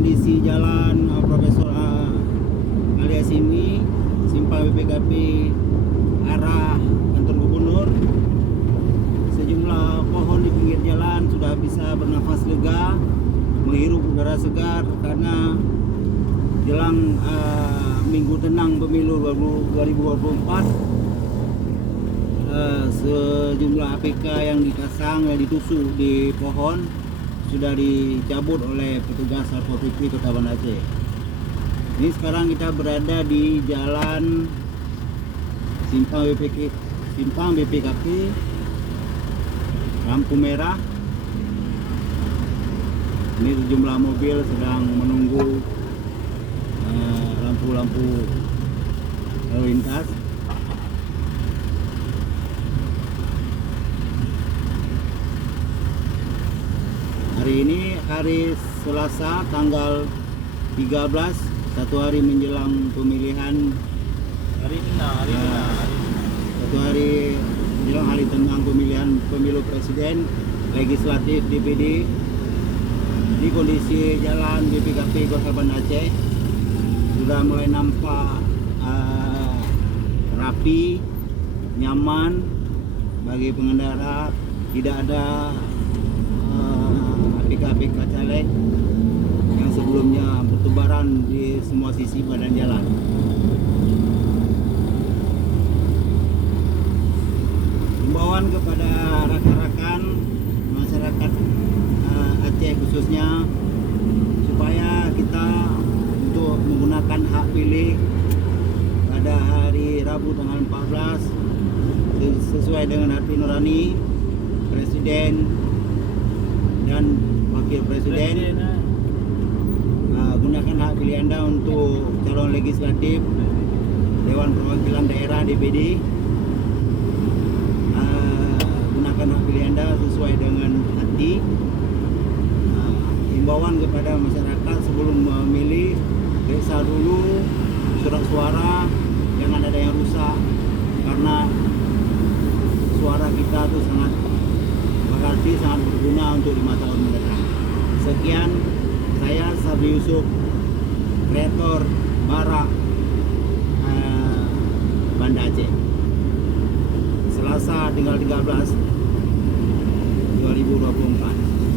kondisi jalan Profesor Ali Asimi, simpang BPKP arah kantor gubernur. Sejumlah pohon di pinggir jalan sudah bisa bernafas lega, menghirup udara segar karena jelang minggu tenang pemilu 2024. Sejumlah APK yang dipasang, yang ditusuk di pohon sudah dicabut oleh petugas Satpol PP Kota Banda Aceh. Ini sekarang kita berada di jalan simpang BPKP lampu merah. Ini sejumlah mobil sedang menunggu lampu-lampu lalu lintas. Hari ini hari Selasa tanggal 13, satu hari menjelang pemilihan. Satu hari menjelang hari tenang pemilihan pemilu presiden, legislatif, DPD. Di kondisi jalan BPKP Kota Banda Aceh sudah mulai nampak rapi, nyaman bagi pengendara, tidak ada APK caleg yang sebelumnya bertebaran di semua sisi badan jalan. Himbauan kepada rekan-rekan masyarakat Aceh khususnya supaya kita untuk menggunakan hak pilih pada hari Rabu tanggal 14 sesuai dengan hati nurani Presiden dan Wakil Presiden. Gunakan hak pilih Anda untuk calon legislatif, Dewan Perwakilan Daerah DPD. Gunakan hak pilih Anda sesuai dengan hati. Himbauan kepada masyarakat sebelum memilih, periksa dulu surat suara, jangan ada yang rusak, karena suara kita itu sangat berarti, sangat berguna untuk 5 tahun mendatang. Sekian, saya Sabri Yusuf, kreator Barak Banda Aceh. Selasa tinggal 13 2024.